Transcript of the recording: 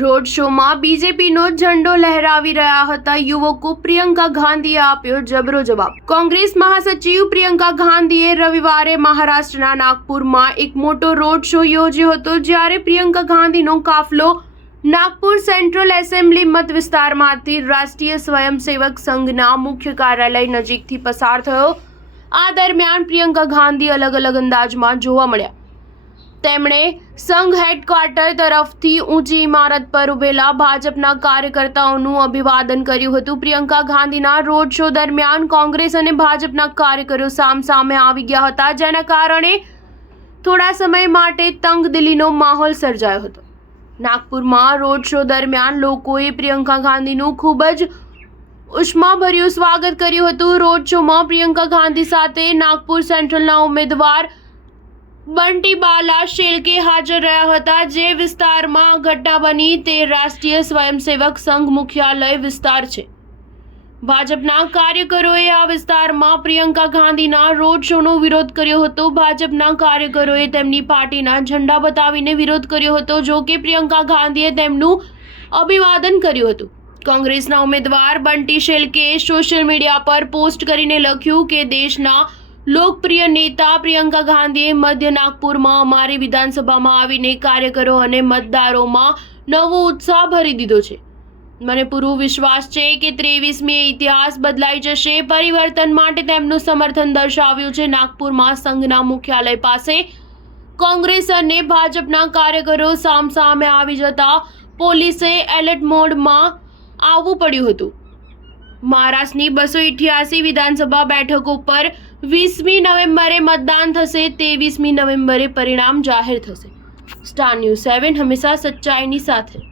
Road શોમાં બીજેપીનો ઝંડો લહેરાવી રહ્યા હતા યુવકો પ્રિયંકા ગાંધીએ આપ્યો જબરો જવાબ। કોંગ્રેસ મહાસચિવ પ્રિયંકા ગાંધીએ રવિવારે મહારાષ્ટ્રના નાગપુરમાં એક મોટો રોડ શો યોજ્યો હતો, જ્યારે પ્રિયંકા ગાંધીનો કાફલો નાગપુર સેન્ટ્રલ એસેમ્બલી મત વિસ્તારમાંથી રાષ્ટ્રીય સ્વયંસેવક સંઘના મુખ્ય કાર્યાલય નજીકથી પસાર થયો। આ દરમિયાન પ્રિયંકા ગાંધી અલગ અલગ અંદાજમાં જોવા મળ્યા। તેમણે સંઘ હેડક્વાર્ટર તરફથી ઊંચી ઇમારત પર ઉભેલા ભાજપના કાર્યકર્તાઓનું અભિવાદન કર્યું હતું। પ્રિયંકા ગાંધીના રોડ શો દરમિયાન કોંગ્રેસ અને ભાજપના કાર્યકરો સામસામે આવી ગયા હતા, જેના કારણે થોડા સમય માટે તંગદિલીનો માહોલ સર્જાયો હતો। નાગપુરમાં રોડ શો દરમિયાન લોકોએ પ્રિયંકા ગાંધીનું ખૂબ જ ઉષ્માભર્યું સ્વાગત કર્યું હતું। રોડ શોમાં પ્રિયંકા ગાંધી સાથે નાગપુર સેન્ટ્રલના ઉમેદવાર બંટીબાલા શેલકે હાજર રહ્યા હતા। જે વિસ્તારમાં ઘટના બની તે રાષ્ટ્રીય સ્વયંસેવક સંઘ મુખ્યાલય વિસ્તાર છે। ભાજપના કાર્યકરોએ આ વિસ્તારમાં પ્રિયંકા ગાંધીના રોડ શોનો વિરોધ કર્યો હતો। ભાજપના કાર્યકરોએ તેમની પાર્ટીના ઝંડા બતાવીને વિરોધ કર્યો હતો, જો કે પ્રિયંકા ગાંધીએ તેમનું અભિવાદન કર્યું હતું। કોંગ્રેસના ઉમેદવાર બંટી શેલકેએ સોશિયલ મીડિયા પર પોસ્ટ કરીને લખ્યું કે દેશના લોકપ્રિય નેતા પ્રિયંકા ગાંધીએ મધ્ય નાગપુરમાં અમારી વિધાનસભામાં આવીને કાર્યકરો અને મતદારોમાં નવો ઉત્સાહ ભરી દીધો છે। મને પૂરો વિશ્વાસ છે કે 23મીએ ઇતિહાસ બદલાઈ જશે। પરિવર્તન માટે તેમનું સમર્થન દર્શાવ્યું છે। નાગપુરમાં સંઘના મુખ્યાલય પાસે કોંગ્રેસ અને ભાજપના કાર્યકરો સામસામે આવી જતા પોલીસે એલર્ટ મોડમાં આવવું પડ્યું હતું। મહારાષ્ટ્રની 288 વિધાનસભા બેઠકો પર 20મી નવેમ્બરે મતદાન થશે। 23મી નવેમ્બરે પરિણામ જાહેર થશે। સ્ટાર ન્યૂઝ 7 હંમેશા સચ્ચાઈની સાથે।